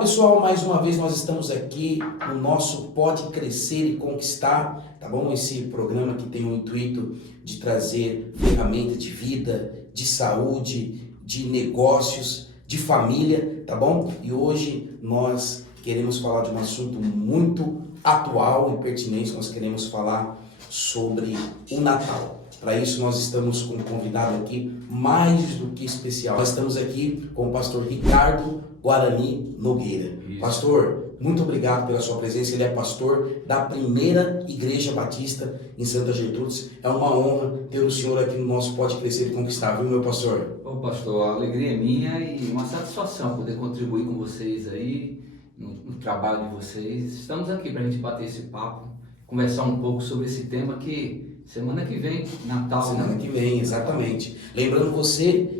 pessoal, mais uma vez nós estamos aqui no nosso Pode Crescer e Conquistar, tá bom? Esse programa que tem o intuito de trazer ferramentas de vida, de saúde, de negócios, de família, tá bom? E hoje nós queremos falar de um assunto muito atual e pertinente. Nós queremos falar sobre o Natal. Para isso nós estamos com um convidado aqui mais do que especial. Nós estamos aqui com o pastor Ricardo Guarani Nogueira. Isso. Pastor, muito obrigado pela sua presença. Ele é pastor da primeira Igreja Batista em Santa Gertrudes. É uma honra ter o senhor aqui no nosso Pode Crescer e Conquistar, viu, meu pastor? Ô pastor, a alegria é minha e uma satisfação poder contribuir com vocês aí no trabalho de vocês. Estamos aqui para a gente bater esse papo, conversar um pouco sobre esse tema que semana que vem, Natal. Semana que vem, exatamente. Lembrando você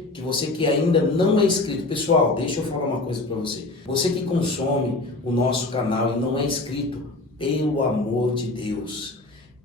que ainda não é inscrito. Pessoal, deixa eu falar uma coisa para você. Você que consome o nosso canal e não é inscrito, pelo amor de Deus,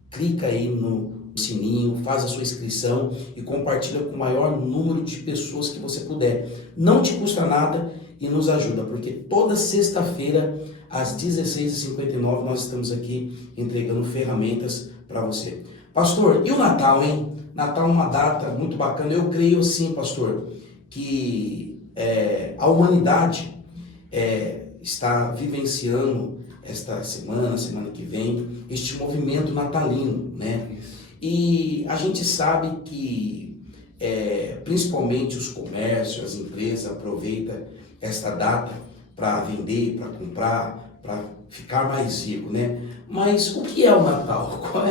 clica aí no sininho, faz a sua inscrição e compartilha com o maior número de pessoas que você puder. Não te custa nada e nos ajuda, porque toda sexta-feira, às 16h59, nós estamos aqui entregando ferramentas para você. Pastor, e o Natal, hein? Natal é uma data muito bacana. Eu creio sim, pastor, que a humanidade está vivenciando esta semana que vem, este movimento natalino, né? E a gente sabe que principalmente os comércios, as empresas aproveitam esta data para vender, para comprar, para ficar mais rico, né? Mas o que é o Natal? Qual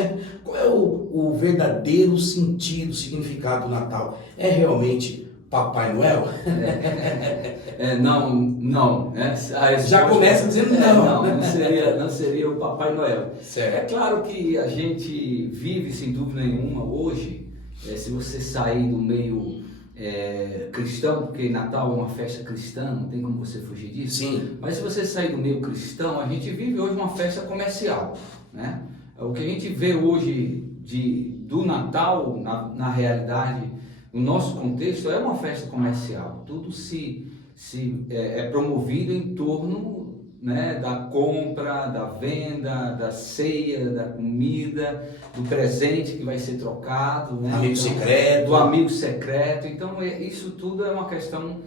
é o verdadeiro sentido, significado do Natal? É realmente Papai Noel? Não. Já começa dizendo não. Não seria o Papai Noel. Certo. É claro que a gente vive, sem dúvida nenhuma, hoje, se você sair do meio cristão, porque Natal é uma festa cristã, não tem como você fugir disso. Sim. Mas se você sair do meio cristão, a gente vive hoje uma festa comercial, né? O que a gente vê hoje do Natal, na realidade, no nosso contexto, é uma festa comercial. Tudo é promovido em torno, né, da compra, da venda, da ceia, da comida, do presente que vai ser trocado, né? Secreto. Do amigo secreto. Então, isso tudo é uma questão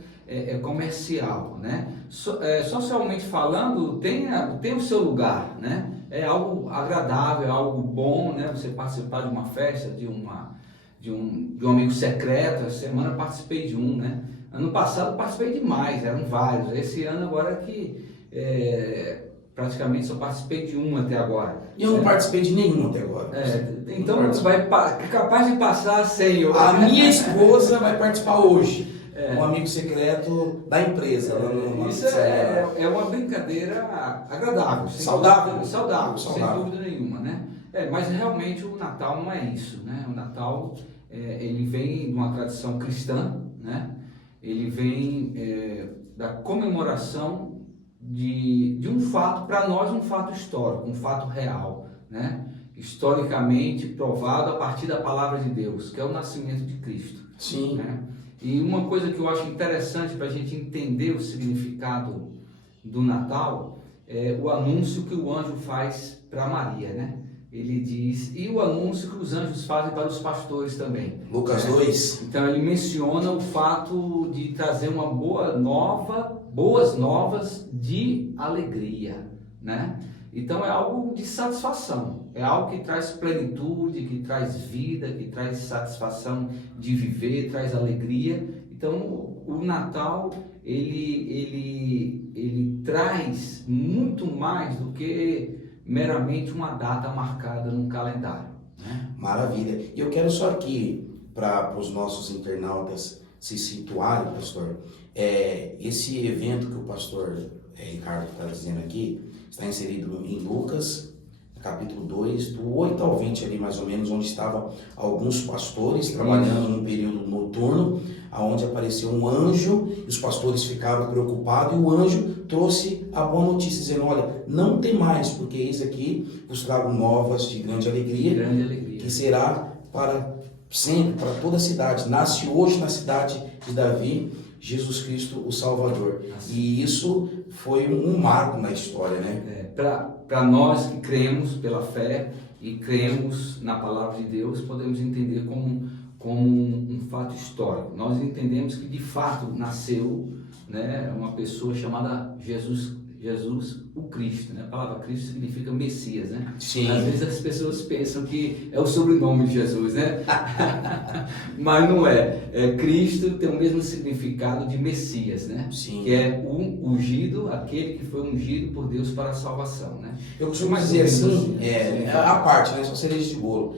comercial, né? Socialmente falando, tem o seu lugar, né? É algo agradável, é algo bom, né? Você participar de uma festa, de um amigo secreto. Essa semana eu participei de um, né? Ano passado participei de mais, eram vários. Esse ano agora que praticamente só participei de um até agora. E eu não participei de nenhum até agora. Então é capaz de passar sem. A minha esposa vai participar hoje. Um amigo secreto da empresa. Isso é uma brincadeira agradável. Saudável, sem dúvida nenhuma, né? Mas realmente o Natal não é isso, né? O Natal, ele vem de uma tradição cristã, né? Ele vem da comemoração de um fato, para nós um fato histórico, um fato real, né? Historicamente provado a partir da palavra de Deus, que é o nascimento de Cristo. Sim. Né? E uma coisa que eu acho interessante para a gente entender o significado do Natal é o anúncio que o anjo faz para Maria, né? Ele diz, e o anúncio que os anjos fazem para os pastores também. Lucas 2. Então ele menciona o fato de trazer uma boas novas de alegria, né? Então é algo de satisfação, é algo que traz plenitude, que traz vida, que traz satisfação de viver, traz alegria. Então o Natal ele traz muito mais do que meramente uma data marcada no calendário, né? Maravilha. E eu quero só aqui, para os nossos internautas se situarem, pastor, esse evento que o pastor Ricardo está dizendo aqui, está inserido em Lucas, capítulo 2, do 8 ao 20 ali mais ou menos, onde estavam alguns pastores trabalhando num período noturno, aonde apareceu um anjo, e os pastores ficaram preocupados, e o anjo trouxe a boa notícia, dizendo, olha, não tem mais, porque eis aqui vos trago novas de grande alegria, que será para sempre, para toda a cidade. Nasce hoje na cidade de Davi, Jesus Cristo, o Salvador. E isso foi um marco na história, né? Para nós que cremos pela fé e cremos na palavra de Deus, podemos entender como um fato histórico. Nós entendemos que de fato nasceu, né, uma pessoa chamada Jesus o Cristo, né? A palavra Cristo significa Messias, né? Sim. Às vezes as pessoas pensam que é o sobrenome de Jesus, né? Mas não é. Cristo tem o mesmo significado de Messias, né? Sim. Que é o ungido, aquele que foi ungido por Deus para a salvação, né? Eu costumo dizer assim, a parte, né? Só cereja de bolo.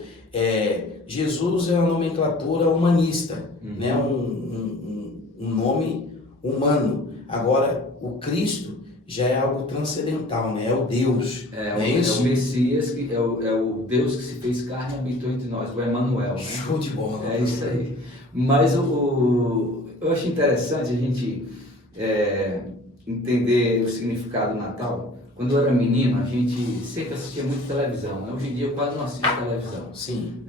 Jesus é uma nomenclatura humanista, né? Um nome humano. Agora, o Cristo já é algo transcendental, né? É o Deus. É isso? É o Messias, que é o Deus que se fez carne e habitou entre nós, o Emmanuel, né? Show de bola. É isso aí. Mas eu acho interessante a gente entender o significado do Natal. Quando eu era menino, a gente sempre assistia muito televisão, né? Hoje em dia eu quase não assisto televisão. Sim.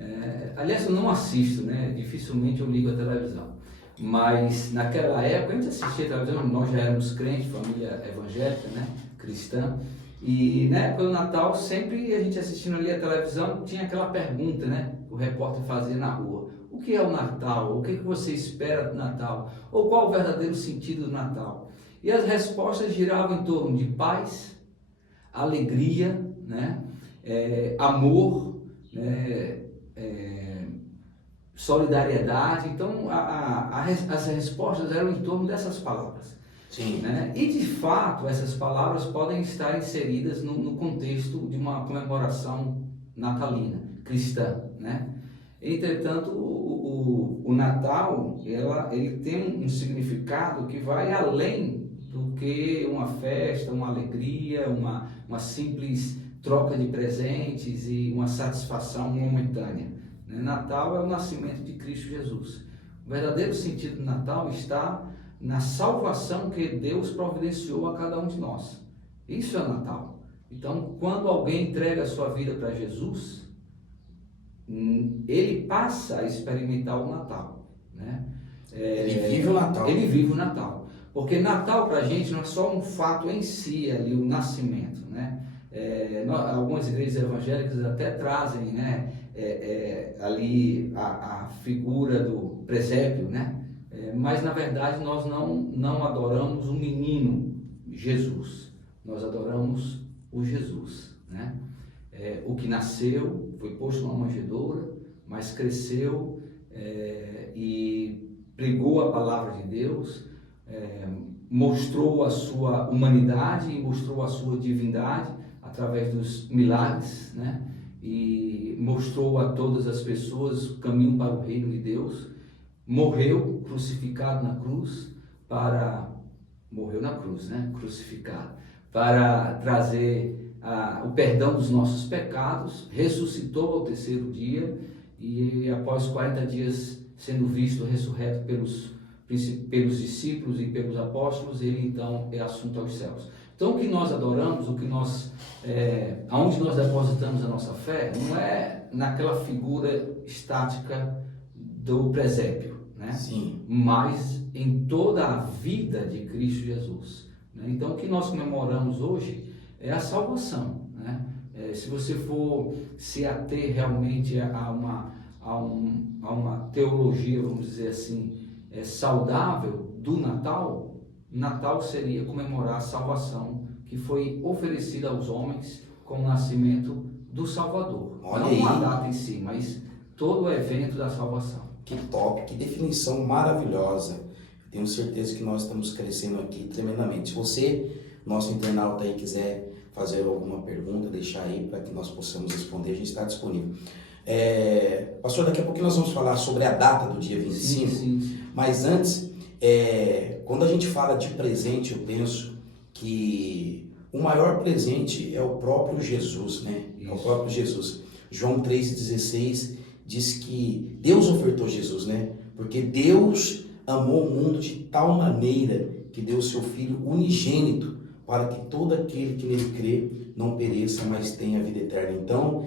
Aliás, eu não assisto, né? Dificilmente eu ligo a televisão. Mas naquela época a gente assistia televisão, nós já éramos crentes, família evangélica, né? Cristã. E na época do Natal, sempre a gente assistindo ali a televisão, tinha aquela pergunta, né? O repórter fazia na rua. O que é o Natal? O que você espera do Natal? Ou qual o verdadeiro sentido do Natal? E as respostas giravam em torno de paz, alegria, né? Amor, né? Solidariedade. Então as respostas eram em torno dessas palavras. Sim. Né? E de fato essas palavras podem estar inseridas no contexto de uma comemoração natalina, cristã, né? Entretanto, o Natal ele tem um significado que vai além do que uma festa, uma alegria, uma simples troca de presentes e uma satisfação momentânea. Natal é o nascimento de Cristo Jesus. O verdadeiro sentido do Natal está na salvação que Deus providenciou a cada um de nós. Isso é o Natal. Então, quando alguém entrega a sua vida para Jesus, ele passa a experimentar o Natal, né? Ele vive o Natal. Ele vive o Natal. Porque Natal para a gente não é só um fato em si, ali, o nascimento, né? Algumas igrejas evangélicas até trazem, né? Ali a figura do presépio, né? Mas na verdade nós não adoramos o menino Jesus, nós adoramos o Jesus, né? O que nasceu, foi posto numa manjedoura, mas cresceu e pregou a palavra de Deus, mostrou a sua humanidade e mostrou a sua divindade através dos milagres, né? E mostrou a todas as pessoas o caminho para o reino de Deus. Morreu crucificado na cruz morreu na cruz, né? Crucificado, para trazer o perdão dos nossos pecados, ressuscitou ao terceiro dia e após 40 dias sendo visto ressurreto pelos discípulos e pelos apóstolos, ele então é assunto aos céus. Então o que nós adoramos, aonde nós depositamos a nossa fé, não é naquela figura estática do presépio, né? Sim. Mas em toda a vida de Cristo Jesus, né? Então o que nós comemoramos hoje é a salvação, né? Se você for se ater realmente a uma teologia, vamos dizer assim, saudável do Natal, Natal seria comemorar a salvação que foi oferecida aos homens com o nascimento do Salvador. Olha não aí. uma data em si, mas todo o evento da salvação. Que top, que definição maravilhosa. Tenho certeza que nós estamos crescendo aqui tremendamente. Se você, nosso internauta aí, quiser fazer alguma pergunta, deixar aí para que nós possamos responder, a gente está disponível. Pastor, daqui a pouco nós vamos falar sobre a data do dia 25, sim. Mas antes, quando a gente fala de presente, eu penso que o maior presente é o próprio Jesus, né? Isso. É o próprio Jesus. João 3,16 diz que Deus ofertou Jesus, né? Porque Deus amou o mundo de tal maneira que deu o seu Filho unigênito para que todo aquele que nele crê não pereça, mas tenha vida eterna. Então,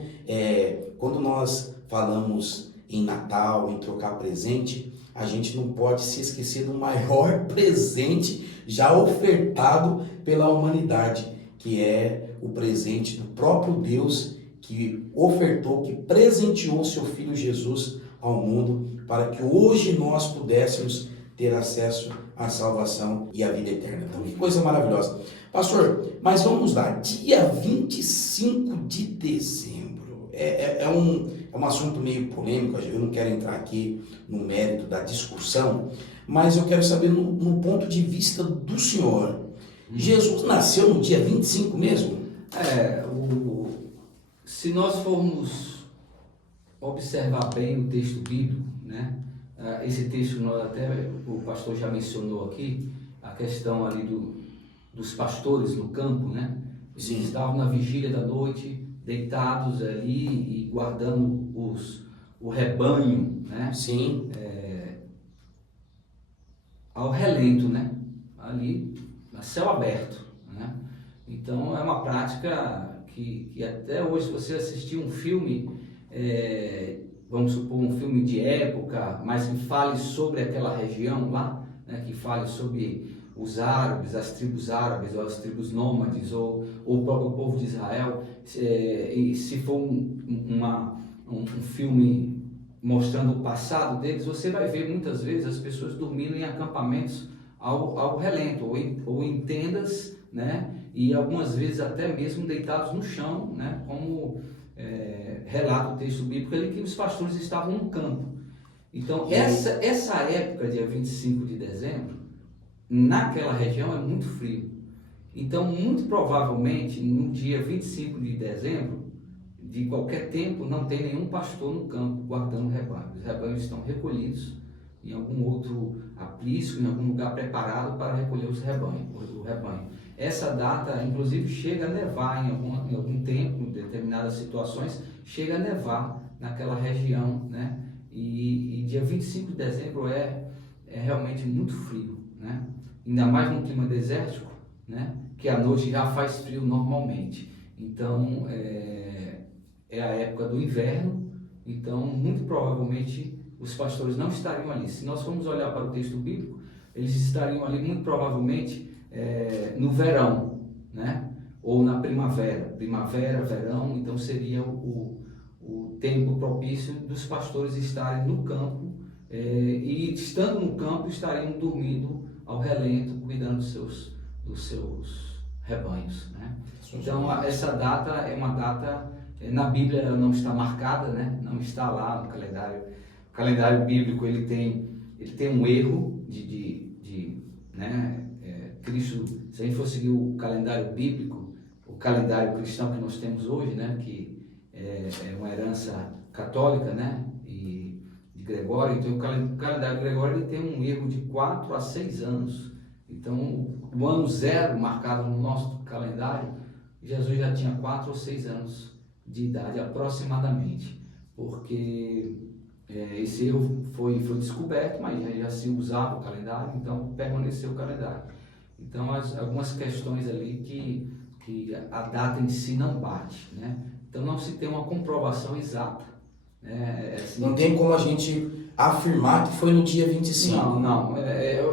quando nós falamos em Natal, em trocar presente, a gente não pode se esquecer do maior presente já ofertado pela humanidade, que é o presente do próprio Deus, que ofertou, que presenteou seu Filho Jesus ao mundo, para que hoje nós pudéssemos ter acesso à salvação e à vida eterna. Então, que coisa maravilhosa. Pastor, mas vamos lá, dia 25 de dezembro, é um assunto meio polêmico, eu não quero entrar aqui no mérito da discussão, mas eu quero saber no ponto de vista do senhor, Jesus nasceu no dia 25 mesmo? Se nós formos observar bem o texto bíblico, né? Esse texto, até o pastor já mencionou aqui, a questão ali dos pastores no campo, né? Eles Sim. estavam na vigília da noite, deitados ali e guardando o rebanho, né? Sim. Ao relento, né? Ali, a céu aberto, né? Então, é uma prática que até hoje, se você assistir um filme, vamos supor um filme de época, mas que fale sobre aquela região lá, né? Que fale sobre os árabes, as tribos árabes, ou as tribos nômades, ou o próprio povo de Israel, e se for um filme mostrando o passado deles, você vai ver muitas vezes as pessoas dormindo em acampamentos ao relento, ou em tendas, né? E algumas vezes até mesmo deitados no chão, né? Como relata o texto bíblico ali, que os pastores estavam no campo. Então, essa época, dia 25 de dezembro, naquela região é muito frio. Então, muito provavelmente, no dia 25 de dezembro, de qualquer tempo, não tem nenhum pastor no campo guardando o rebanho. Os rebanhos estão recolhidos em algum outro aprisco, em algum lugar preparado para recolher o rebanho. Essa data, inclusive, chega a nevar em algum tempo, em determinadas situações, chega a nevar naquela região, né? E dia 25 de dezembro é realmente muito frio, né? Ainda mais num clima desértico, né? Que à noite já faz frio normalmente. Então, é a época do inverno, então muito provavelmente os pastores não estariam ali. Se nós formos olhar para o texto bíblico, eles estariam ali muito provavelmente no verão, né? Ou na primavera, verão, então seria o tempo propício dos pastores estarem no campo, e estando no campo estariam dormindo ao relento, cuidando dos seus rebanhos, né? Então essa data é uma data, na Bíblia ela não está marcada, né? Não está lá no calendário. O calendário bíblico ele tem um erro né? Cristo, se a gente for seguir o calendário bíblico, o calendário cristão que nós temos hoje, né? Que é uma herança católica, né? E de Gregório, então o calendário de Gregório ele tem um erro de 4 a 6 anos. Então o ano zero marcado no nosso calendário, Jesus já tinha 4 ou 6 anos de idade aproximadamente, porque esse erro foi descoberto, mas já se usava o calendário, então permaneceu o calendário. Então algumas questões ali que a data em si não bate, né? Então não se tem uma comprovação exata, né? Assim, não tem como a gente afirmar que foi no dia 25. Não.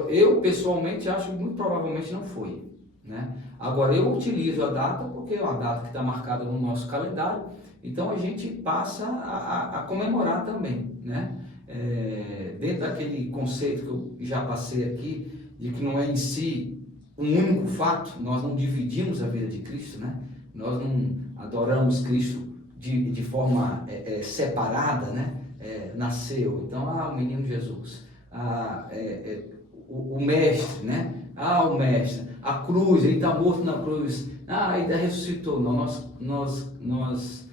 Eu pessoalmente acho que muito provavelmente não foi, né? Agora eu utilizo a data porque é uma data que está marcada no nosso calendário, então a gente passa a comemorar também, né? Dentro daquele conceito que eu já passei aqui, de que não é em si um único fato, nós não dividimos a vida de Cristo, né? Nós não adoramos Cristo de forma separada, né? Nasceu, então, o menino Jesus, o mestre, né? O mestre, a cruz, ele está morto na cruz, ainda ressuscitou. Não, nós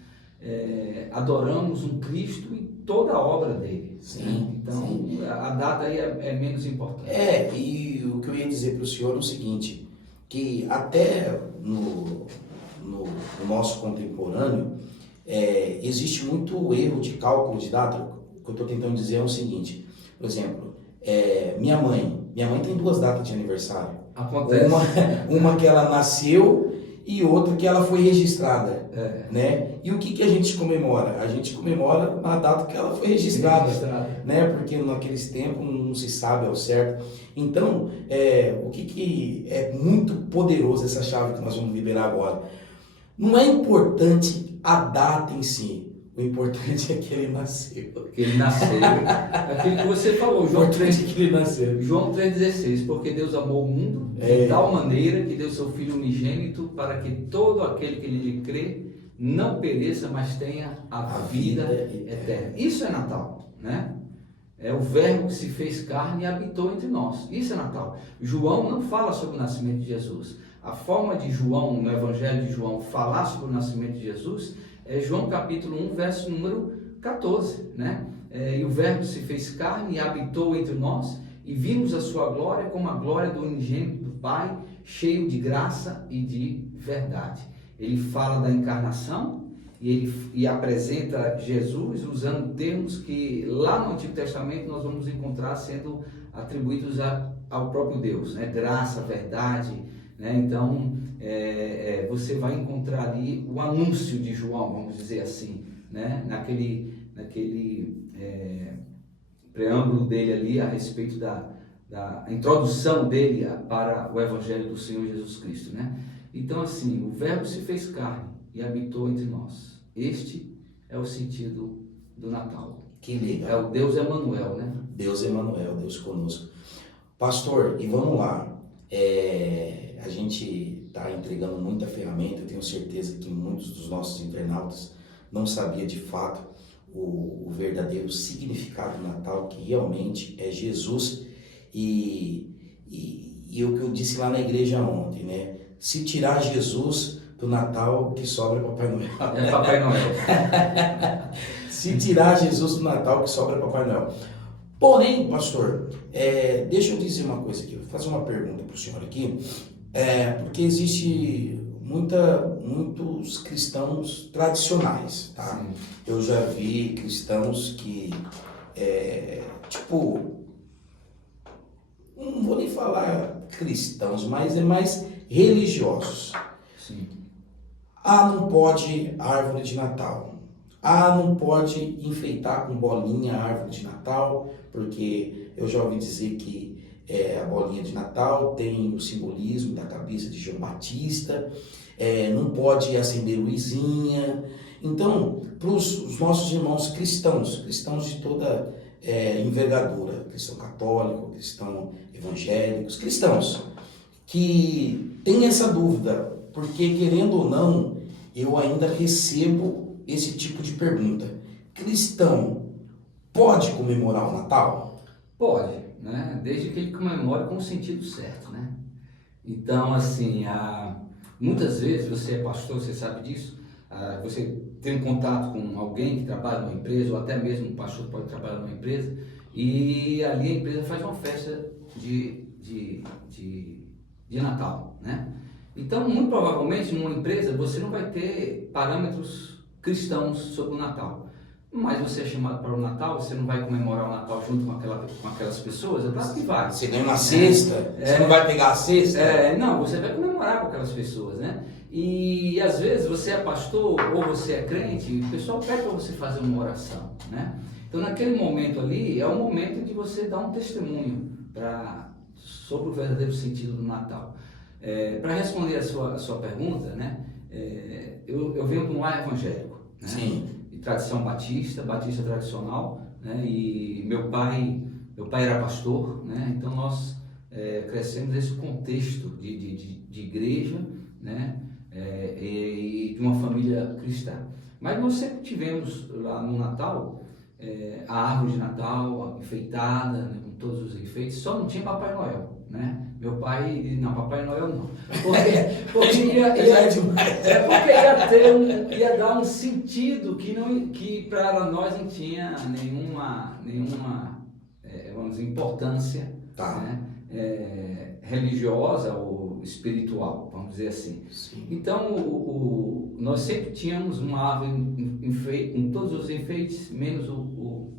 adoramos um Cristo e toda a obra dele. Sim, né? Então, sim. A data aí é menos importante. E o que eu ia dizer para o senhor é o seguinte, que até no nosso contemporâneo, existe muito erro de cálculo de data. O que eu estou tentando dizer é o seguinte, por exemplo, minha mãe tem 2 datas de aniversário. Acontece. Uma que ela nasceu e outra que ela foi registrada, né? E o que a gente comemora? A gente comemora na data que ela foi registrada, né? Porque naqueles tempos não se sabe ao certo. Então, o que é muito poderoso essa chave que nós vamos liberar agora? Não é importante a data em si. O importante é que ele nasceu. Que ele nasceu. Aquilo que você falou, João 3, que ele nasceu. João 3,16. Porque Deus amou o mundo de tal maneira que deu seu Filho unigênito para que todo aquele que nele crê não pereça, mas tenha a vida eterna. Isso é Natal, né? É o Verbo que se fez carne e habitou entre nós. Isso é Natal. João não fala sobre o nascimento de Jesus. A forma de João, no Evangelho de João, falar sobre o nascimento de Jesus é João capítulo 1, verso número 14, né? E o Verbo se fez carne e habitou entre nós, e vimos a sua glória como a glória do unigênito do Pai, cheio de graça e de verdade. Ele fala da encarnação e apresenta Jesus usando termos que lá no Antigo Testamento nós vamos encontrar sendo atribuídos ao próprio Deus, né? Graça, verdade, né? Então, você vai encontrar ali o anúncio de João, vamos dizer assim, né? Naquele preâmbulo dele ali a respeito da introdução dele para o Evangelho do Senhor Jesus Cristo, né? Então, assim, o Verbo se fez carne e habitou entre nós. Este é o sentido do Natal. Que legal. É o Deus Emanuel, né? Deus Emanuel, Deus conosco. Pastor, e vamos lá. A gente está entregando muita ferramenta. Eu tenho certeza que muitos dos nossos internautas não sabiam de fato o verdadeiro significado do Natal, que realmente é Jesus. E o que eu disse lá na igreja ontem, né? Se tirar Jesus do Natal, o que sobra é Papai Noel. É Papai Noel. Se tirar Jesus do Natal, o que sobra é Papai Noel. Porém, pastor, deixa eu dizer uma coisa aqui, vou fazer uma pergunta para o senhor aqui, porque existe muitos cristãos tradicionais, tá? Sim. Eu já vi cristãos que, não vou nem falar cristãos, mas é mais religiosos. Sim. Não pode árvore de Natal. Não pode enfeitar com bolinha a árvore de Natal, porque eu já ouvi dizer que a bolinha de Natal tem o simbolismo da cabeça de João Batista, não pode acender luzinha. Então, para os nossos irmãos cristãos de toda envergadura, cristão católico, cristão evangélicos, cristãos que têm essa dúvida, porque querendo ou não, eu ainda recebo esse tipo de pergunta. Cristão pode comemorar o Natal? Pode, né? Desde que ele comemore com o sentido certo, né? Então, assim, muitas vezes você é pastor, você sabe disso, você tem um contato com alguém que trabalha numa empresa, ou até mesmo um pastor pode trabalhar numa empresa, e ali a empresa faz uma festa de Natal, né? Então, muito provavelmente, numa empresa, você não vai ter parâmetros cristãos sobre o Natal. Mas você é chamado para o Natal, você não vai comemorar o Natal junto com aquelas pessoas? É claro que vai. Você ganha uma cesta? Você não vai pegar a cesta? Não, você vai comemorar com aquelas pessoas, né? E às vezes você é pastor ou você é crente, o pessoal pede para você fazer uma oração, né? Então, naquele momento ali, é o momento de você dar um testemunho sobre o verdadeiro sentido do Natal. Para responder a sua pergunta, né? Eu venho de um lar evangélico, né? Sim. De tradição batista tradicional, né? E meu pai era pastor, né? Então nós crescemos nesse contexto de igreja, né? E de uma família cristã. Mas nós sempre tivemos lá no Natal a árvore de Natal enfeitada, né? Com todos os enfeites, só não tinha Papai Noel, né? Meu pai, não, Papai Noel não. Porque ia dar um sentido que para nós não tinha nenhuma vamos dizer, importância, tá, né? Religiosa ou espiritual, vamos dizer assim. Sim. Então, nós sempre tínhamos uma árvore com todos os enfeites, menos o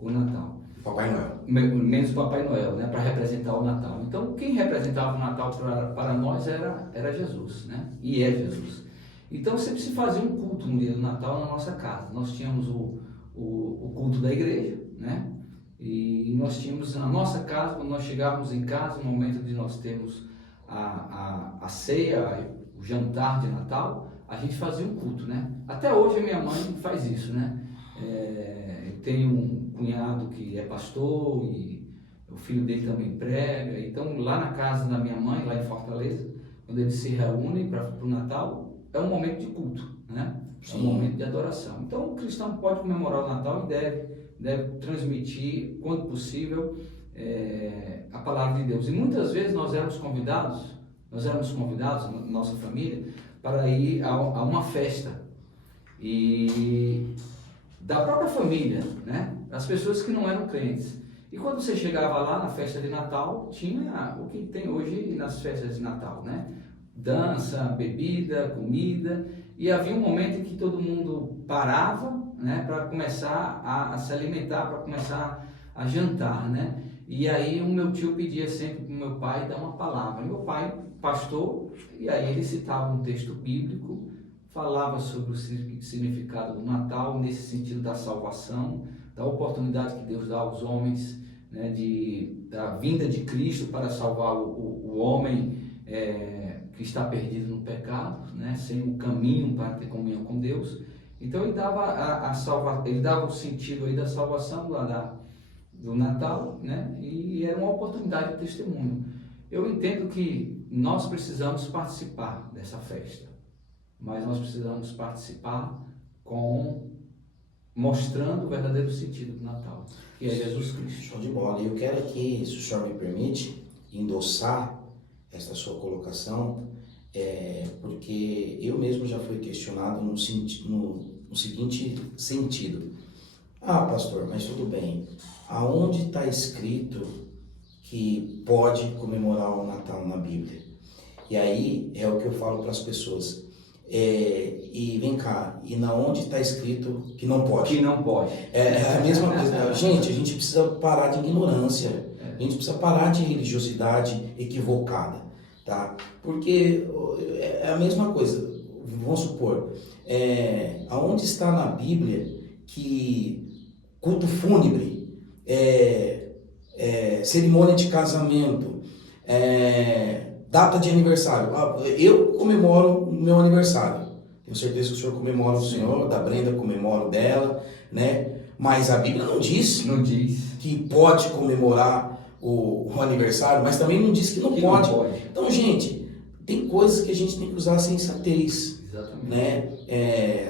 o Natal. Papai Noel. Menos o Papai Noel, né, para representar o Natal. Então, quem representava o Natal para nós era Jesus, né? E é Jesus. Então, sempre se fazia um culto no dia do Natal na nossa casa. Nós tínhamos o culto da igreja, né? E nós tínhamos na nossa casa, quando nós chegávamos em casa, no momento de nós termos a ceia, o jantar de Natal, a gente fazia um culto, né? Até hoje a minha mãe faz isso, né? Eu tenho um cunhado que é pastor e o filho dele também prega. Então, lá na casa da minha mãe, lá em Fortaleza, quando eles se reúnem para o Natal, é um momento de culto, né? É um momento de adoração. Então, o cristão pode comemorar o Natal e deve transmitir, quando possível, a palavra de Deus. E muitas vezes nós éramos convidados, nossa família, para ir a uma festa. E da própria família, né? As pessoas que não eram crentes. E quando você chegava lá na festa de Natal, tinha o que tem hoje nas festas de Natal, né? Dança, bebida, comida, e havia um momento em que todo mundo parava, né, para começar a se alimentar, para começar a jantar, né? E aí o meu tio pedia sempre para o meu pai dar uma palavra. Meu pai, pastor, e aí ele citava um texto bíblico, falava sobre o significado do Natal, nesse sentido da salvação, da oportunidade que Deus dá aos homens, né, da vinda de Cristo para salvar o homem que está perdido no pecado, né, sem um caminho para ter comunhão com Deus. Então ele dava ele dava o sentido aí da salvação do Natal, né, e era uma oportunidade de testemunho. Eu entendo que nós precisamos participar dessa festa, mas nós precisamos participar mostrando o verdadeiro sentido do Natal, que é Jesus Cristo. Show de bola. E eu quero aqui, se o senhor me permite, endossar essa sua colocação, porque eu mesmo já fui questionado no seguinte sentido. Ah, pastor, mas tudo bem. Aonde está escrito que pode comemorar o Natal na Bíblia? E aí é o que eu falo para as pessoas. E vem cá, e na onde está escrito que não pode? Que não pode. É a mesma coisa. Gente, a gente precisa parar de ignorância. A gente precisa parar de religiosidade equivocada, tá? Porque é a mesma coisa. Vamos supor, aonde está na Bíblia que culto fúnebre, cerimônia de casamento, data de aniversário? Eu comemoro o meu aniversário. Tenho certeza que o senhor comemora o senhor, da Brenda comemora o dela, né? Mas a Bíblia não diz que pode comemorar o aniversário, mas também não diz que não pode. Então, gente, tem coisas que a gente tem que usar a sensatez. Exatamente. Né?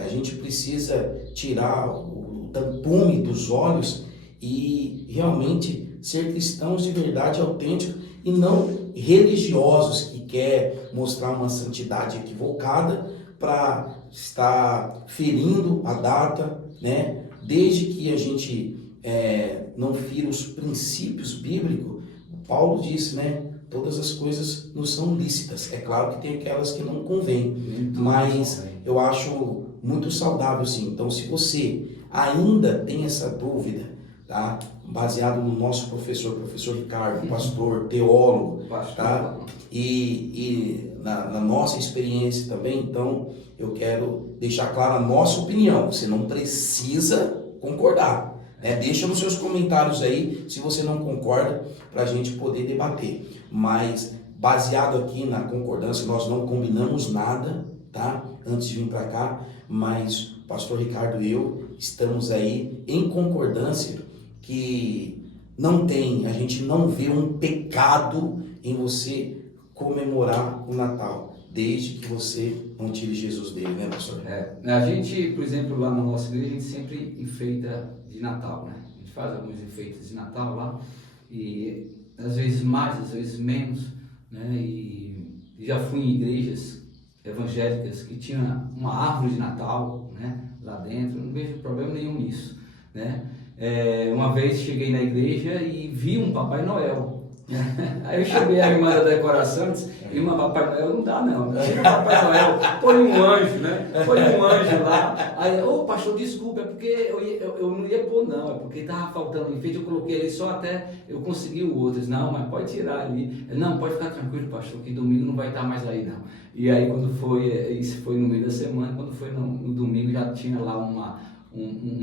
A gente precisa tirar o tapume dos olhos e realmente ser cristãos de verdade, autênticos, e não religiosos que quer mostrar uma santidade equivocada para estar ferindo a data, né? Desde que a gente não fira os princípios bíblicos. Paulo disse, né? Todas as coisas nos são lícitas. É claro que tem aquelas que não convêm, mas eu acho muito saudável, sim. Então, se você ainda tem essa dúvida, tá? Baseado no nosso professor Ricardo, pastor, teólogo, tá? E na nossa experiência também, então eu quero deixar clara a nossa opinião. Você não precisa concordar, né? Deixa nos seus comentários aí se você não concorda, para a gente poder debater. Mas baseado aqui na concordância, nós não combinamos nada, tá? Antes de vir para cá, mas o pastor Ricardo e eu estamos aí em concordância que a gente não vê um pecado em você comemorar o Natal, desde que você não tire Jesus dele, né, pastor? A gente, por exemplo, lá na nossa igreja, a gente sempre enfeita de Natal, né? A gente faz alguns enfeites de Natal lá, e às vezes mais, às vezes menos, né? E já fui em igrejas evangélicas que tinha uma árvore de Natal, né, lá dentro. Eu não vejo problema nenhum nisso, né? Uma vez cheguei na igreja e vi um Papai Noel, Aí eu chamei a irmã da decoração e disse, irmã, Papai Noel não dá não, tira o Papai Noel, põe um anjo, né? Põe um anjo lá. Aí, pastor, desculpa, é porque eu não ia pôr não, é porque estava faltando enfeite, eu coloquei ali só até eu conseguir o outro. Disse, não, mas pode tirar ali. Não, pode ficar tranquilo, pastor, que domingo não vai estar mais aí não. E aí quando foi, isso foi no meio da semana, quando foi no domingo já tinha lá uma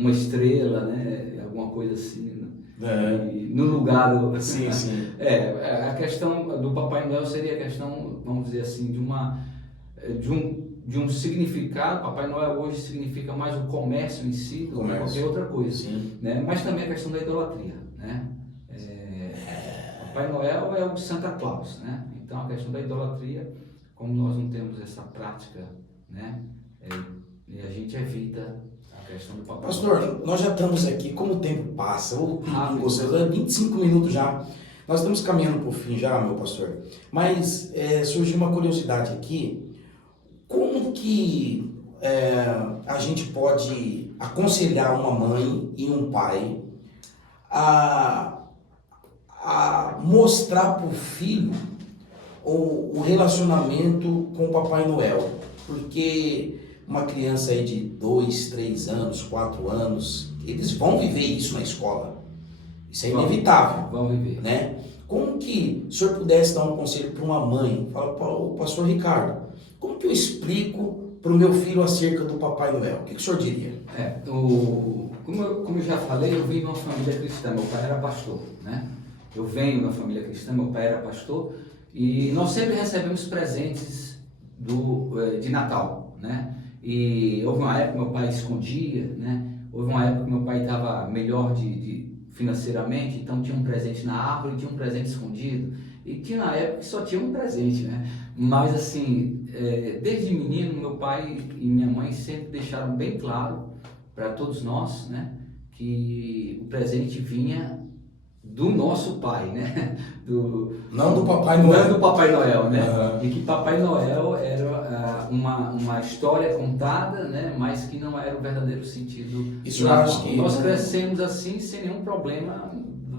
estrela, né? Alguma coisa assim, né? No lugar do... Sim. A questão do Papai Noel seria a questão, vamos dizer assim, de um significado. Papai Noel hoje significa mais o comércio em si do que qualquer outra coisa, né? Mas também a questão da idolatria, né? Papai Noel é o Santa Claus, né? Então a questão da idolatria, como nós não temos essa prática, né? E a gente evita a questão do Papai Pastor, Noel. nós já estamos aqui, como o tempo passa, é 25 minutos já, nós estamos caminhando para o fim já, meu pastor, mas surgiu uma curiosidade aqui, como que a gente pode aconselhar uma mãe e um pai a mostrar para o filho o relacionamento com o Papai Noel? Porque uma criança aí de 2, 3 anos, 4 anos, eles vão viver isso na escola. Isso é inevitável. Vão viver. Né? Como que o senhor pudesse dar um conselho para uma mãe? Fala para o pastor Ricardo, como que eu explico para o meu filho acerca do Papai Noel? O que o senhor diria? Como eu já falei, eu vim de uma família cristã, meu pai era pastor, né? Eu venho de uma família cristã, meu pai era pastor, e nós sempre recebemos presentes de Natal, né? E houve uma época que meu pai escondia, né? Houve uma época que meu pai estava melhor financeiramente, então tinha um presente na árvore e tinha um presente escondido. E tinha na época que só tinha um presente, né? Mas assim, desde menino, meu pai e minha mãe sempre deixaram bem claro para todos nós, né? Que o presente vinha do nosso pai, né? Não do Papai Noel. Não do Papai Noel, né? E que Papai Noel era uma história contada, né? Mas que não era o verdadeiro sentido. Isso eu acho que... Nós crescemos assim, sem nenhum problema.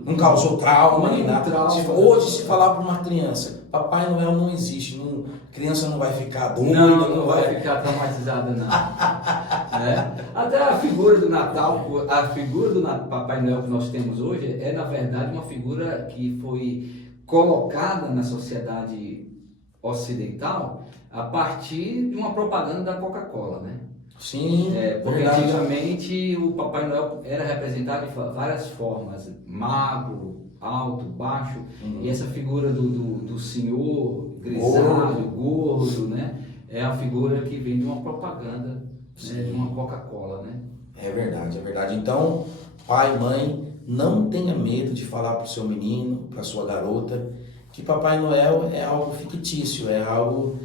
Não causou trauma, nem nada. Trauma. Hoje, se falar para uma criança, Papai Noel não existe, criança não vai ficar doida. Não vai ficar traumatizada, não. Né? Até a figura do Natal, a figura do Papai Noel que nós temos hoje é, na verdade, uma figura que foi colocada na sociedade ocidental a partir de uma propaganda da Coca-Cola, né? Sim, porque antigamente o Papai Noel era representado de várias formas, magro, alto, baixo, e essa figura do senhor grisalho, gordo, né? É a figura que vem de uma propaganda, né? De uma Coca-Cola, né? É verdade. Então, pai, mãe, não tenha medo de falar para o seu menino, para a sua garota, que Papai Noel é algo fictício, é algo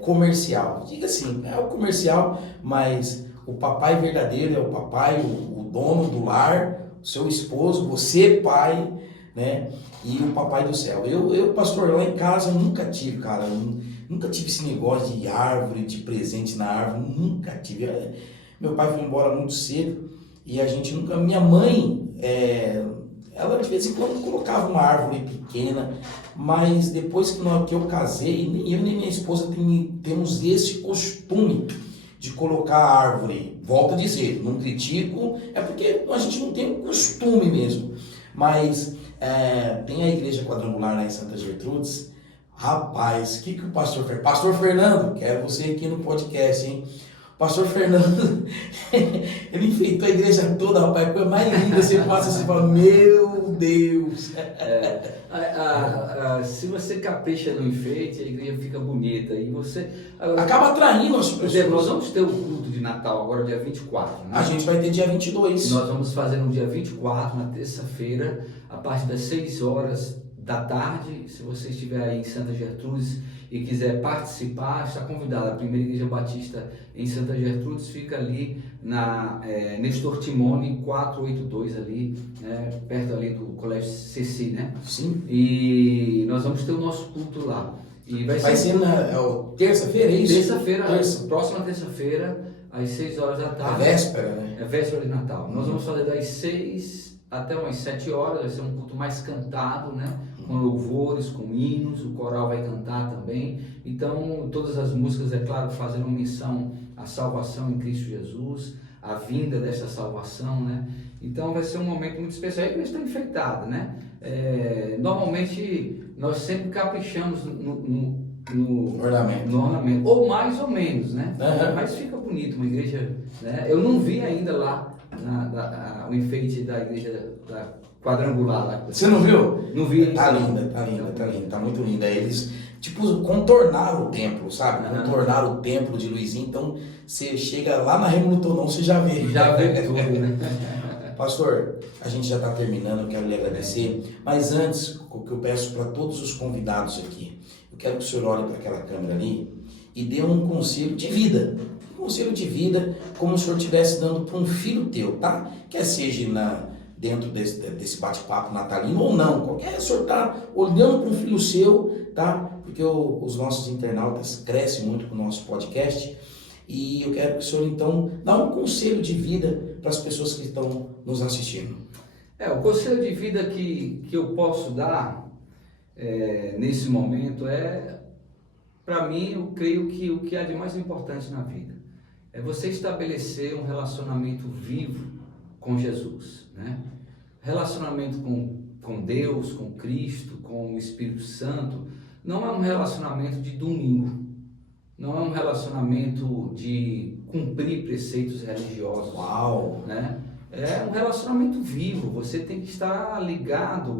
comercial. Diga assim, é algo comercial, mas o papai verdadeiro é o papai, o dono do lar, o seu esposo, você pai, né? E o papai do céu. Eu, pastor, lá em casa nunca tive, cara, nunca tive esse negócio de árvore, de presente na árvore, nunca tive. Meu pai foi embora muito cedo e a gente nunca... Minha mãe, ela de vez em quando colocava uma árvore pequena, mas depois que eu casei, nem eu nem minha esposa temos esse costume de colocar árvore. Volto a dizer, não critico, é porque a gente não tem o costume mesmo. Mas tem a igreja quadrangular lá em Santa Gertrudes. Rapaz, o que o pastor fez? Pastor Fernando, quero você aqui no podcast, hein? Pastor Fernando, ele enfeitou a igreja toda, rapaz, a coisa mais linda, você passa e fala, meu Deus. Se você capricha no enfeite, a igreja fica bonita e você... Acaba atraindo as pessoas. Nós vamos ter o culto de Natal agora, dia 24, né? A gente vai ter dia 22. Nós vamos fazer no dia 24, na terça-feira, a partir das 6 horas da tarde. Se você estiver aí em Santa Gertrudes e quiser participar, está convidado. A Primeira Igreja Batista em Santa Gertrudes fica ali na Nestor Timone 482 ali, perto ali do Colégio CC, né? Sim. E nós vamos ter o nosso culto lá. E vai ser na terça-feira, é isso? Terça-feira, próxima terça-feira, às 6 horas da tarde. É véspera, né? É véspera de Natal. Nós vamos fazer das 6 até umas 7 horas, vai ser um culto mais cantado, né? com louvores, com hinos, o coral vai cantar também. Então, todas as músicas, é claro, fazendo menção à salvação em Cristo Jesus, a vinda dessa salvação, né? Então vai ser um momento muito especial. A igreja está enfeitada, né? Normalmente nós sempre caprichamos no ornamento, ou mais ou menos, né? Mas fica bonito uma igreja, né? Eu não vi ainda lá o enfeite da igreja da quadrangular lá. Você não viu? Não vi. Tá linda, tá muito linda. Eles contornaram o templo, sabe? Contornaram o templo de Luizinho. Então você chega lá na Rêmulo Tonon, você já vê. Já vê tudo, né? Pastor, a gente já está terminando, eu quero lhe agradecer, mas antes, o que eu peço para todos os convidados aqui, eu quero que o senhor olhe para aquela câmera ali e dê um conselho de vida, como o senhor estivesse dando para um filho teu, tá? Quer seja dentro desse bate-papo natalino ou não, o senhor está olhando para um filho seu, tá? Porque os nossos internautas crescem muito com o nosso podcast. E eu quero que o senhor, então, dá um conselho de vida para as pessoas que estão nos assistindo. O conselho de vida que eu posso dar nesse momento para mim, eu creio que o que há de mais importante na vida é você estabelecer um relacionamento vivo com Jesus, né? Relacionamento com Deus, com Cristo, com o Espírito Santo, não é um relacionamento de domingo. Não é um relacionamento de cumprir preceitos religiosos. Uau! Né? É um relacionamento vivo. Você tem que estar ligado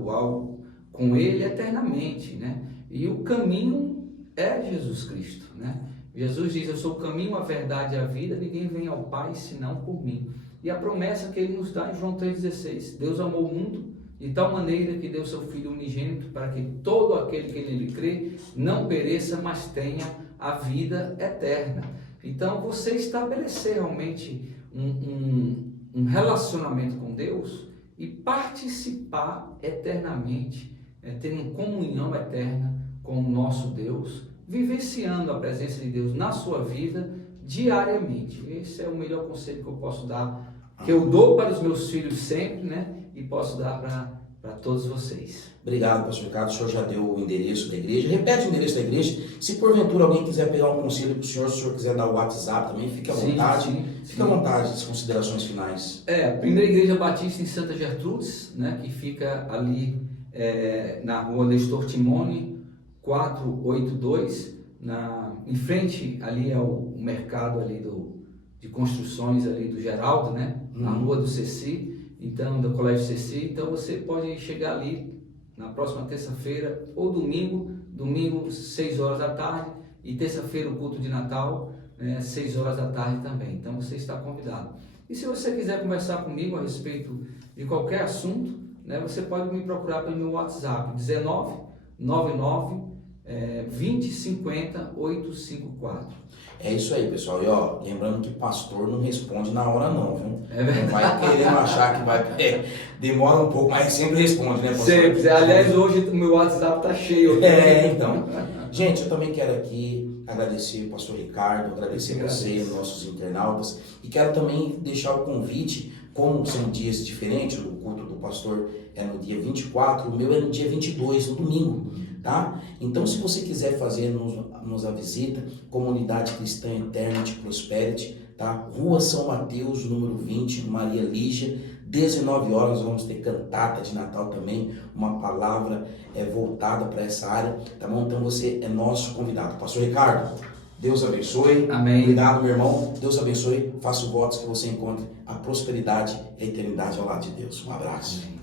com Ele eternamente. Né? E o caminho é Jesus Cristo. Né? Jesus diz: eu sou o caminho, a verdade e a vida. Ninguém vem ao Pai senão por mim. E a promessa que Ele nos dá em João 3,16. Deus amou o mundo de tal maneira que deu seu Filho unigênito para que todo aquele que nele crê não pereça, mas tenha a vida eterna. Então, você estabelecer realmente um relacionamento com Deus e participar eternamente, tendo comunhão eterna com o nosso Deus, vivenciando a presença de Deus na sua vida diariamente. Esse é o melhor conselho que eu posso dar, que eu dou para os meus filhos sempre, né? E posso dar para todos vocês. Obrigado, pastor Ricardo. O senhor já deu o endereço da igreja. Repete o endereço da igreja. Se porventura alguém quiser pegar um conselho para o senhor, se o senhor quiser dar o WhatsApp também, fique à vontade. Fique à vontade das considerações finais. A Primeira Igreja Batista em Santa Gertrudes, né, que fica ali na rua Nestor Timone, 482, em frente ali é o mercado ali de construções ali do Geraldo, né, na rua do Ceci. Então, do Colégio Ceci. Então você pode chegar ali na próxima terça-feira ou domingo 6 horas da tarde, e terça-feira o culto de Natal, 6 horas da tarde também. Então você está convidado. E se você quiser conversar comigo a respeito de qualquer assunto, né, você pode me procurar pelo meu WhatsApp, 1999 2050 854. É isso aí, pessoal. E lembrando que pastor não responde na hora não, viu? Não vai querendo achar que vai... demora um pouco, mas sempre responde, né, pastor? Sempre. Aliás, hoje o meu WhatsApp tá cheio. Então. Gente, eu também quero aqui agradecer o pastor Ricardo, agradecer você, nossos internautas, e quero também deixar o convite, como são dias diferentes, o culto do pastor é no dia 24, o meu é no dia 22, no domingo, tá? Então, se você quiser fazer-nos a visita, Comunidade Cristã Eternity Prosperity, tá? Rua São Mateus, número 20, Maria Lígia, 19 horas, vamos ter cantata de Natal também, uma palavra voltada para essa área, tá bom? Então você é nosso convidado. Pastor Ricardo, Deus abençoe. Amém. Obrigado, meu irmão. Deus abençoe. Faço votos que você encontre a prosperidade e a eternidade ao lado de Deus. Um abraço.